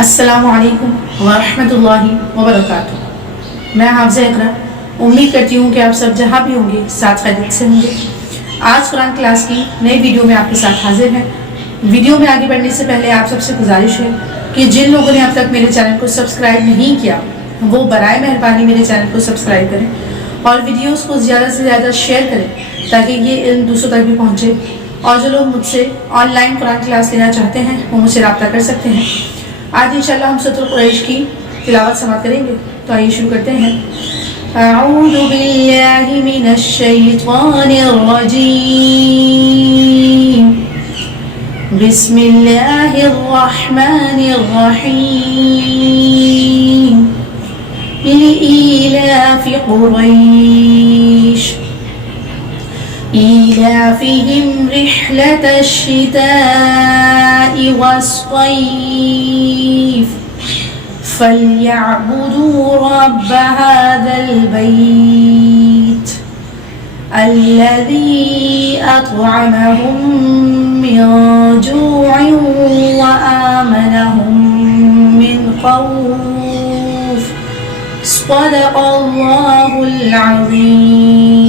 السلام علیکم ورحمۃ اللہ وبرکاتہ۔ میں حافظہ اقرا امید کرتی ہوں کہ آپ سب جہاں بھی ہوں گے ساتھ خیریت سے ہوں گے۔ آج قرآن کلاس کی نئی ویڈیو میں آپ کے ساتھ حاضر ہیں۔ ویڈیو میں آگے بڑھنے سے پہلے آپ سب سے گزارش ہے کہ جن لوگوں نے اب تک میرے چینل کو سبسکرائب نہیں کیا وہ برائے مہربانی میرے چینل کو سبسکرائب کریں اور ویڈیوز کو زیادہ سے زیادہ شیئر کریں تاکہ یہ علم دوسروں تک بھی پہنچے، اور جو لوگ مجھ سے آن لائن قرآن کلاس لینا چاہتے ہیں وہ مجھ سے رابطہ کر سکتے ہیں۔ آج انشاءاللہ ہم سورۃ قریش کی تلاوت سماعت کریں گے، تو آئیے شروع کرتے ہیں۔ اعوذ باللہ من الشیطان الرجیم، بسم اللہ الرحمن الرحیم، لإیلاف قریش إيلافهم رحلة الشتاء والصيف فليعبدوا رب هذا البيت الذي أطعمهم من جوع وآمنهم من خوف۔ صدق الله العظيم۔